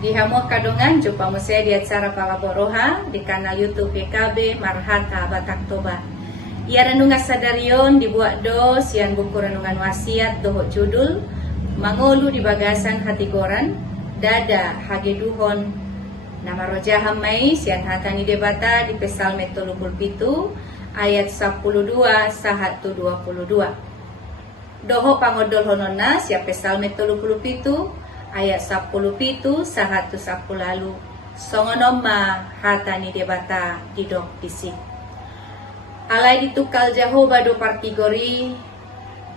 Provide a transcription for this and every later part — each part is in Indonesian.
Di Hamok Kadongan, jumpa mo saya di acara Palaboroha di kanal YouTube PKB Marhata Batang Toba. Ia renungan sadarion dibuat dos yang buku renungan wasiat dohok judul Mangolu di bagasan hati goran dada hageduhon nama rojaham mai sian hatani debata di Psalm 37 ayat 12 sahat 22. Doho pangodol honona siap Psalm 37 ayat 17 sahat 10 lalu songonoma hatani debata didok bisik. Alai ditukal Jehovah do partigori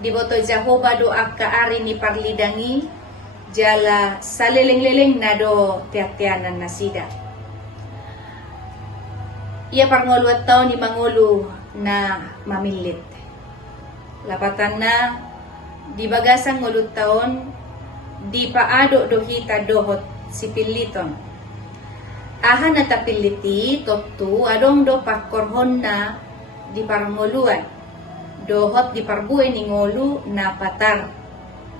diboto Jehovah do akka ari ni parlidangi jala saleleng-leleng nado tiatianan nasida. Ia parngolu atau ni mangulu na mamilit. Lapatan na di bagasang ngulut taon di paado dohita dohot si piliton. Aha na tapiliti totu adong do pakorhon na di parangoluan. Dohot di parbuay ni ngolu na patar.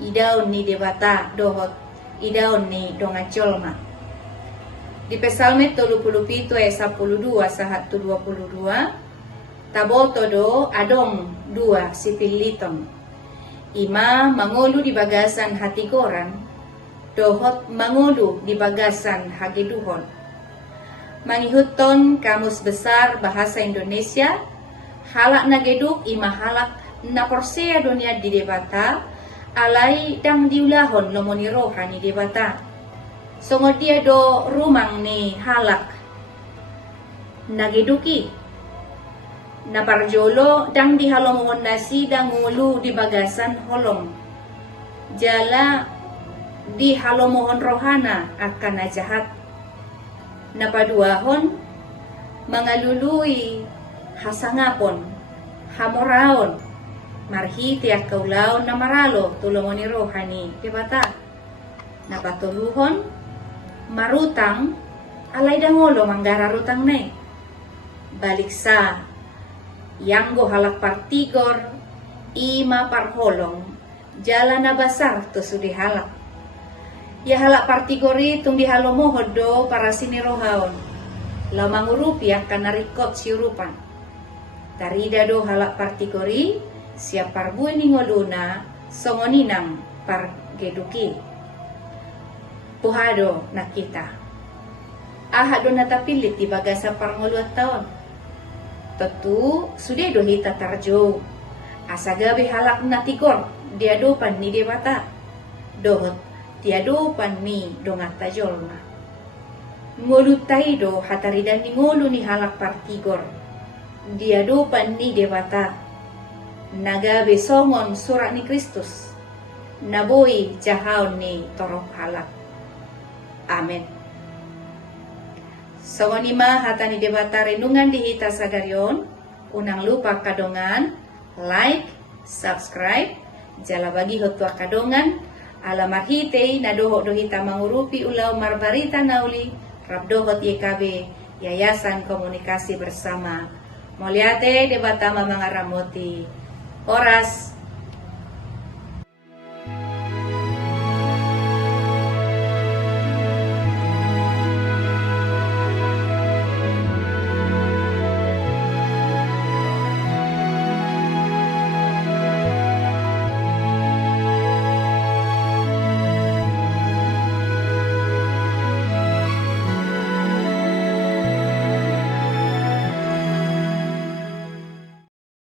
Idaon ni debata dohot idaon ni dongacholma. Di Psalm 37 ayat 12 sahat 22 taboto do adong dua si piliton. Ima mangolu di bagasan hati goran, dohot mangolu di bagasan hageduhon. Mangihuton kamus besar bahasa Indonesia, halak nageduk ima halak na porsea dunia di debata, alai dang diulahon lomoni rohani debata. Songo dia do rumang ni halak nageduki. Na parjolo dang di halomongon nasi dang ngulu di bagasan holong. Jala di halomongon rohana akan najahat. Na paduahon mangalului hasangapon hamoraon marhi tiak kaulaon na maralo tulongoni rohani debata. Na patuluhon marutang alay dangolo manggara rutang nay. Balik sa Yanggo halak partigor, ima parholong, jalan nabasar to sudi halak. Ya halak partigori tung di halomohod do para sinirohaon. Lamangurupi akan narikot siurupan. Tarida do halak partigori, siap parbuay ni ngoluna, songoninang pargeduki. Puhado nakita. Ahado natapilit di bagasa parngoluat taon. Tentu sudah dohita tarjo. Asagabe halak natigor diadopan ni debata. Dohot diadopan ni dongat tajolna. Ngolu taido hataridan ni ngolu ni halak partigor. Diadopan ni debata. Nagabe songon surat ni Kristus. Naboy jahaon ni torok halak. Amen. Songonima hatani debata renungan dihita sadarion, unang lupa kadongan, like, subscribe, jala bagi hotua kadongan, alamar hitei na dohok dohita mangurupi ulau marbarita nauli, rabdohot YKB, Yayasan Komunikasi Bersama. Moliate debata mamanga ramoti, oras